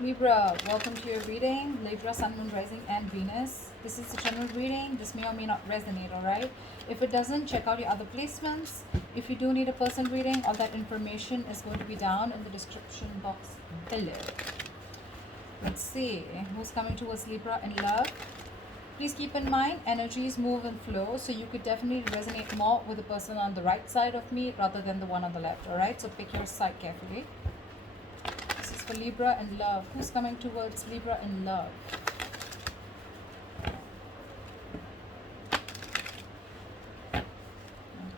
Libra, welcome to your reading. Libra, Sun, Moon, Rising, and Venus. This is a general reading. This may or may not resonate, alright? If it doesn't, check out your other placements. If you do need a personal reading, all that information is going to be down in the description box below. Let's see who's coming towards Libra in love. Please keep in mind, energies move and flow, so you could definitely resonate more with the person on the right side of me rather than the one on the left, alright? So pick your side carefully. This is for Libra in love. Who's coming towards Libra in love?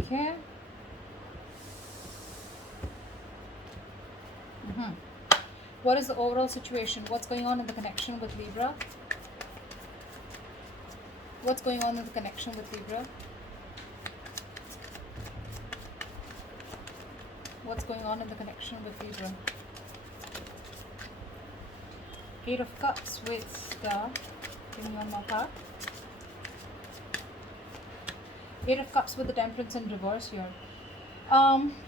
Okay. What is the overall situation? What's going on in the connection with Libra? What's going on in the connection with Libra? What's going on in the connection with Libra? Eight of Cups with the... Give me one more card. Eight of Cups with the Temperance in reverse here.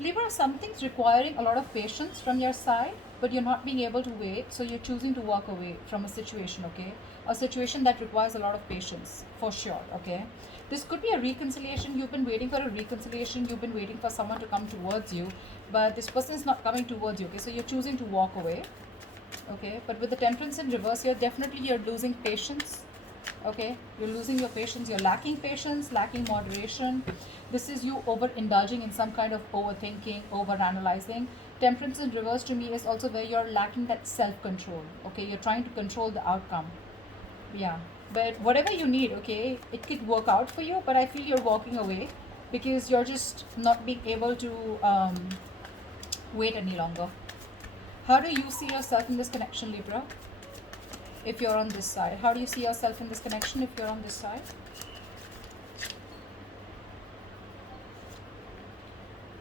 Libra, something's requiring a lot of patience from your side, but you're not being able to wait, so you're choosing to walk away from a situation, okay? A situation that requires a lot of patience, for sure, okay? This could be a reconciliation. You've been waiting for a reconciliation. You've been waiting for someone to come towards you, but this person is not coming towards you, okay? So you're choosing to walk away, okay? But with the Temperance in reverse here, definitely you're losing patience, okay? You're losing your patience. You're lacking patience, lacking moderation. This is you overindulging in some kind of overthinking, overanalyzing. Temperance in reverse to me is also where you're lacking that self-control, okay? You're trying to control the outcome. Yeah, but whatever you need, okay, it could work out for you, but I feel you're walking away because you're just not being able to wait any longer. How do you see yourself in this connection, Libra? If you're on this side, how do you see yourself in this connection if you're on this side?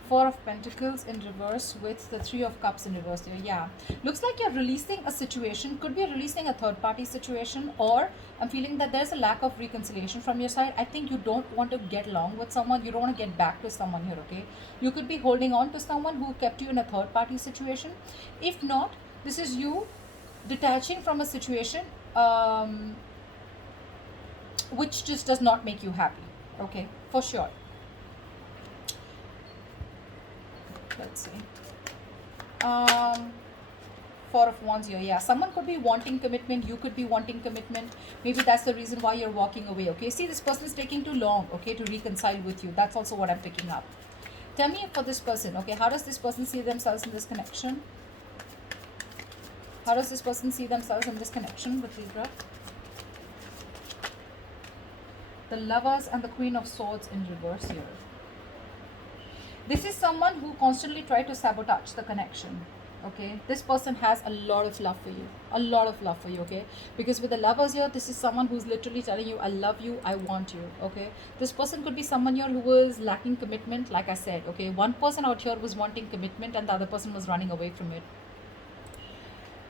Four of Pentacles in reverse with the Three of Cups in reverse here. Yeah, looks like you're releasing a situation. Could be releasing a third party situation, or I'm feeling that there's a lack of reconciliation from your side. I think you don't want to get along with someone. You don't want to get back to someone here, okay? You could be holding on to someone who kept you in a third party situation. If not, this is you detaching from a situation which just does not make you happy, okay? For sure. Let's see. Four of Wands here. Yeah, someone could be wanting commitment. You could be wanting commitment. Maybe that's the reason why you're walking away, okay? See, this person is taking too long, okay, to reconcile with you. That's also what I'm picking up. Tell me for this person, okay, how does this person see themselves in this connection? How does this person see themselves in this connection with Libra? The Lovers and the Queen of Swords in reverse here. This is someone who constantly tried to sabotage the connection, okay? This person has a lot of love for you. A lot of love for you, okay? Because with the Lovers here, this is someone who's literally telling you, I love you, I want you, okay? This person could be someone here who was lacking commitment, like I said, okay? One person out here was wanting commitment and the other person was running away from it.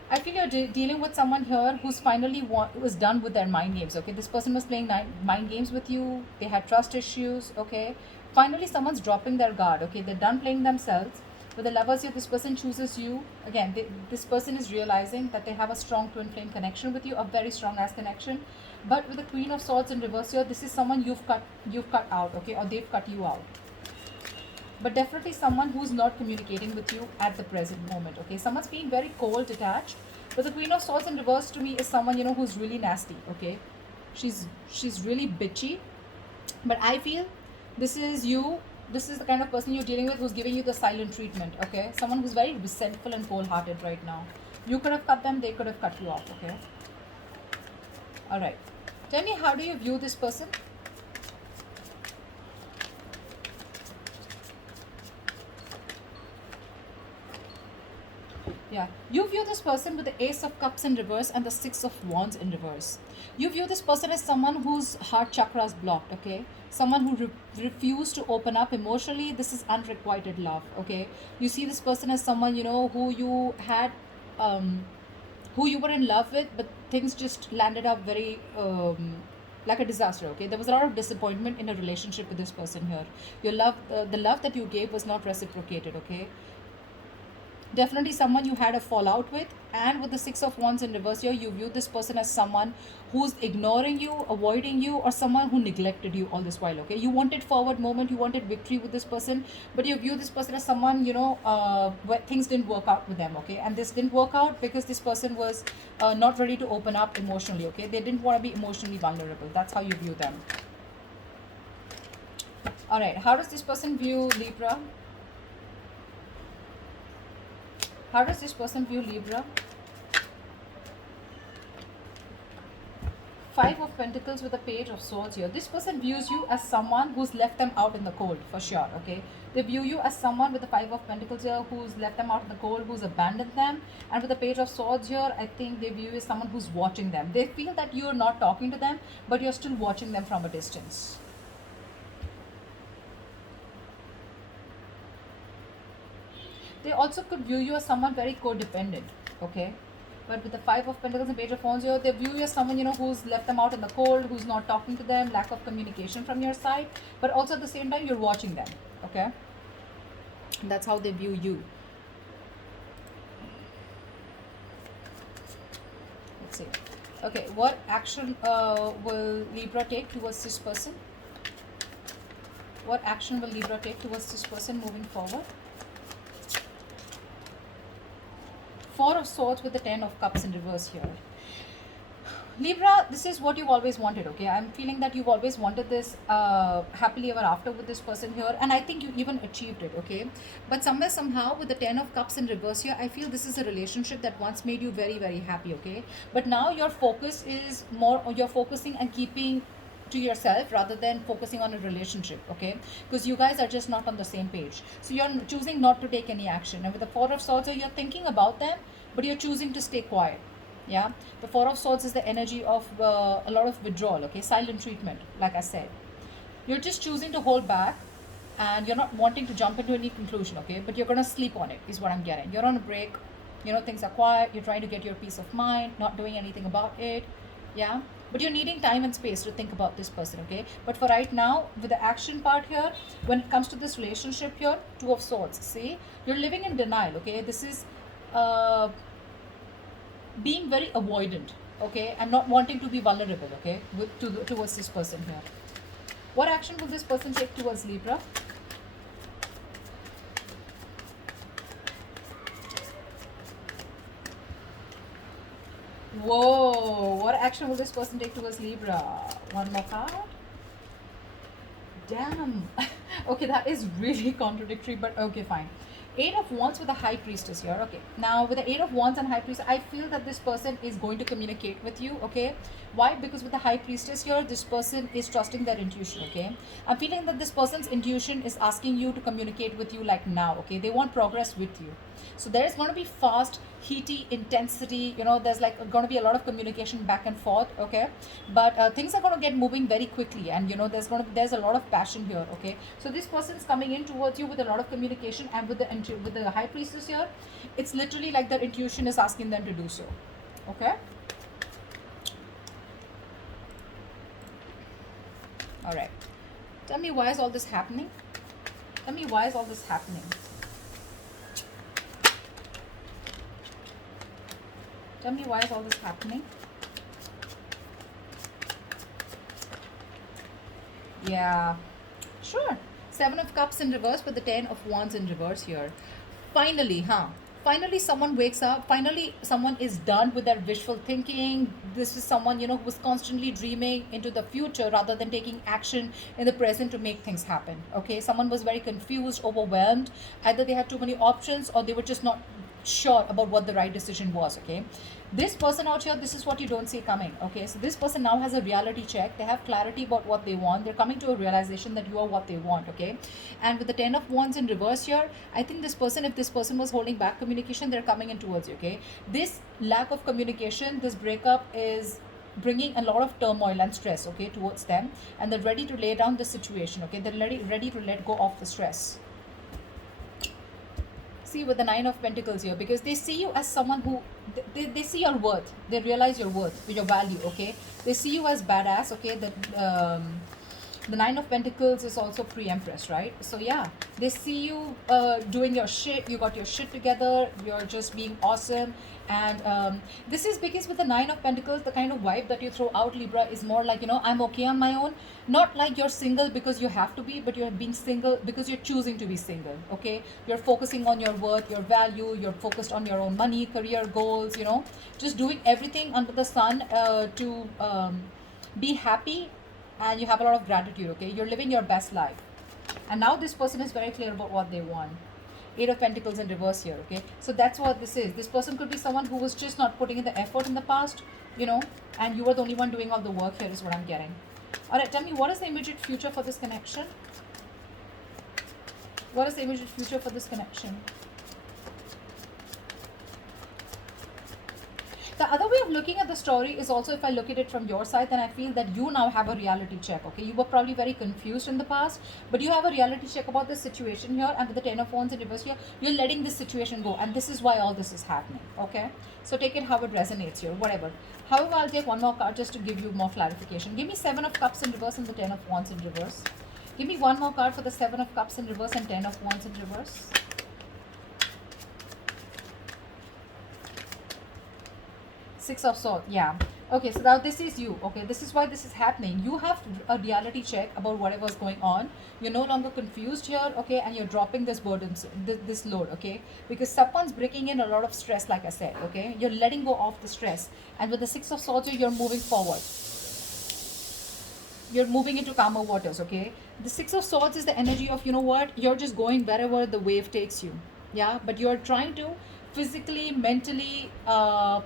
I feel you're dealing with someone here who's finally was done with their mind games, okay? This person was playing mind games with you. They had trust issues, okay? Finally, someone's dropping their guard, okay? They're done playing themselves. With the Lovers here, this person chooses you. Again, this person is realizing that they have a strong twin flame connection with you, a very strong ass connection. But with the Queen of Swords in reverse here, this is someone you've cut out, okay? Or they've cut you out. But definitely someone who's not communicating with you at the present moment, okay? Someone's being very cold, detached. But the Queen of Swords in reverse to me is someone, you know, who's really nasty, okay? She's really bitchy. But I feel this is you. This is the kind of person you're dealing with who's giving you the silent treatment, okay? Someone who's very resentful and cold-hearted right now. You could have cut them, they could have cut you off, okay? All right. Tell me, how do you view this person? Yeah, you view this person with the Ace of Cups in reverse and the Six of Wands in reverse. You view this person as someone whose heart chakra is blocked, okay? Someone who refused to open up emotionally. This is unrequited love, okay? You see this person as someone, you know, who you had, who you were in love with, but things just landed up very, like a disaster, okay? There was a lot of disappointment in a relationship with this person here. Your love, the love that you gave was not reciprocated, okay? Definitely someone you had a fallout with. And with the Six of Wands in reverse here, you view this person as someone who's ignoring you, avoiding you, or someone who neglected you all this while. Okay, you wanted forward moment, you wanted victory with this person, but you view this person as someone, where things didn't work out with them. Okay, and this didn't work out because this person was not ready to open up emotionally. Okay, they didn't want to be emotionally vulnerable. That's how you view them. All right, how does this person view Libra? How does this person view Libra? Five of Pentacles with a Page of Swords here. This person views you as someone who's left them out in the cold, for sure, okay? They view you as someone with the Five of Pentacles here who's left them out in the cold, who's abandoned them. And with the Page of Swords here, I think they view you as someone who's watching them. They feel that you're not talking to them, but you're still watching them from a distance. They also could view you as someone very codependent, okay? But with the Five of Pentacles and Page of Wands here, they view you as someone, who's left them out in the cold, who's not talking to them, lack of communication from your side. But also at the same time, you're watching them, okay? And that's how they view you. Let's see. Okay, what action will Libra take towards this person? What action will Libra take towards this person moving forward? Four of Swords with the Ten of Cups in reverse here. Libra, this is what you've always wanted, okay? I'm feeling that you've always wanted this happily ever after with this person here, and I think you even achieved it, okay? But somewhere, somehow, with the Ten of Cups in reverse here, I feel this is a relationship that once made you very, very happy, okay? But now your focus is more, you're focusing and keeping to yourself rather than focusing on a relationship, okay? Because you guys are just not on the same page. So you're choosing not to take any action. And with the Four of Swords, you're thinking about them, but you're choosing to stay quiet. Yeah, the Four of Swords is the energy of a lot of withdrawal, okay? Silent treatment, like I said. You're just choosing to hold back, and you're not wanting to jump into any conclusion, okay? But you're going to sleep on it, is what I'm getting. You're on a break, things are quiet, you're trying to get your peace of mind, not doing anything about it. Yeah, but you're needing time and space to think about this person, okay? But for right now, with the action part here, when it comes to this relationship here, Two of Swords, see, you're living in denial, okay? This is being very avoidant, okay, and not wanting to be vulnerable, okay, towards this person here. What action will this person take towards Libra? Whoa, what action will this person take towards Libra? One more card. Damn. Okay, that is really contradictory, but okay, fine. Eight of Wands with the High Priestess here. Okay, now with the Eight of Wands and High Priestess, I feel that this person is going to communicate with you, okay? Why? Because with the High Priestess here, this person is trusting their intuition, okay? I'm feeling that this person's intuition is asking you to communicate with you like now, okay? They want progress with you. So there is going to be fast, heaty intensity, there's like going to be a lot of communication back and forth, okay? But things are going to get moving very quickly, and there's a lot of passion here, okay? So this person is coming in towards you with a lot of communication, and with the High Priestess here, it's literally like their intuition is asking them to do so, okay? All right, tell me, why is all this happening? Tell me, why is all this happening? Tell me, why is all this happening? Yeah, sure. Seven of Cups in reverse with the Ten of Wands in reverse here. Finally, finally someone wakes up. Finally someone is done with their wishful thinking. This is someone, who was constantly dreaming into the future rather than taking action in the present to make things happen, okay? Someone was very confused, overwhelmed. Either they had too many options, or they were just not sure about what the right decision was, okay? This person out here, this is what you don't see coming, okay? So this person now has a reality check. They have clarity about what they want. They're coming to a realization that you are what they want, okay? And with the Ten of Wands in reverse here, I think this person, if this person was holding back communication, they're coming in towards you, okay? This lack of communication, this breakup is bringing a lot of turmoil and stress, okay, towards them, and they're ready to lay down the situation, okay? They're ready to let go of the stress. See, with the Nine of Pentacles here, because they see you as someone who they see your worth. They realize your worth, your value, okay? They see you as badass, okay? That The Nine of Pentacles is also pre-Empress, right? So yeah, they see you doing your shit. You got your shit together. You're just being awesome. And this is because with the Nine of Pentacles, the kind of vibe that you throw out, Libra, is more like, you know, I'm okay on my own. Not like you're single because you have to be, but you're being single because you're choosing to be single, okay? You're focusing on your worth, your value. You're focused on your own money, career goals, you know, just doing everything under the sun to be happy, and you have a lot of gratitude, okay? You're living your best life. And now this person is very clear about what they want. Eight of Pentacles in reverse here, okay? So that's what this is. This person could be someone who was just not putting in the effort in the past, you know, and you were the only one doing all the work here, is what I'm getting. All right, tell me, what is the immediate future for this connection? What is the immediate future for this connection? The other way of looking at the story is also, if I look at it from your side, then I feel that you now have a reality check, okay? You were probably very confused in the past, but you have a reality check about the situation here, and with the Ten of Wands in reverse here, you're letting this situation go, and this is why all this is happening, okay? So take it how it resonates here, whatever. However, I'll take one more card just to give you more clarification. Give me Seven of Cups in reverse and the Ten of Wands in reverse. Give me one more card for the Seven of Cups in reverse and Ten of Wands in reverse. Six of Swords, yeah. Okay, so now this is you, okay? This is why this is happening. You have a reality check about whatever's going on. You're no longer confused here, okay? And you're dropping this burden, this load, okay? Because someone's breaking in a lot of stress, like I said, okay? You're letting go of the stress. And with the Six of Swords here, you're moving forward. You're moving into calmer waters, okay? The Six of Swords is the energy of, you know what? You're just going wherever the wave takes you, yeah? But you're trying to physically, mentally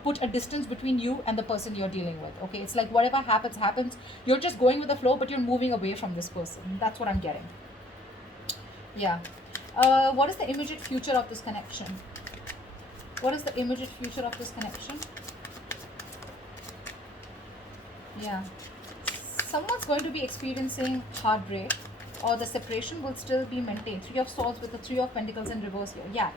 put a distance between you and the person you're dealing with, okay? It's like whatever happens, happens. You're just going with the flow, but you're moving away from this person. That's what I'm getting. Yeah. What is the immediate future of this connection? What is the immediate future of this connection? Yeah. Someone's going to be experiencing heartbreak, or the separation will still be maintained. Three of Swords with the Three of Pentacles in reverse here. Yeah.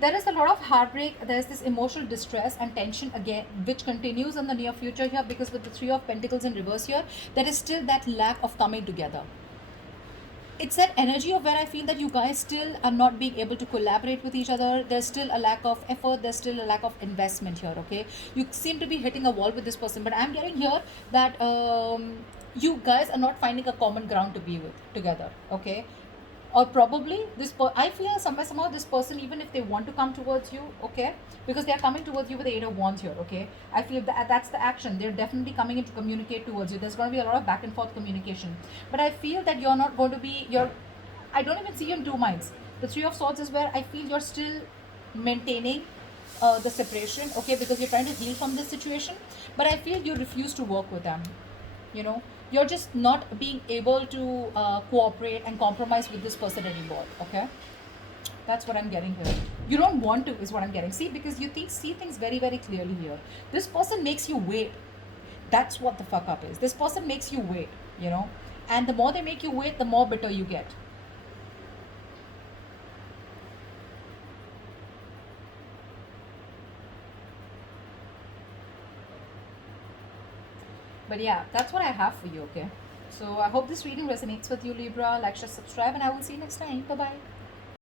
There is a lot of heartbreak. There's this emotional distress and tension again, which continues in the near future here, because with the Three of Pentacles in reverse here, there is still that lack of coming together. It's that energy of where I feel that you guys still are not being able to collaborate with each other. There's still a lack of effort. There's still a lack of investment here, okay? You seem to be hitting a wall with this person, but I'm getting here that you guys are not finding a common ground to be with together, okay? Or probably I feel somehow this person, even if they want to come towards you, okay, because they are coming towards you with the Eight of Wands here, okay, I feel that that's the action. They're definitely coming in to communicate towards you. There's going to be a lot of back and forth communication, but I feel that you're not going to be, I don't even see you in two minds. The Three of Swords is where I feel you're still maintaining the separation, okay, because you're trying to heal from this situation, but I feel you refuse to work with them, you know. You're just not being able to cooperate and compromise with this person anymore, okay? That's what I'm getting here. You don't want to, is what I'm getting. See, because you see things very, very clearly here. This person makes you wait. That's what the fuck up is. This person makes you wait, you know, and the more they make you wait, the more bitter you get. But yeah, that's what I have for you, okay? So I hope this reading resonates with you, Libra. Like, share, subscribe, and I will see you next time. Bye bye.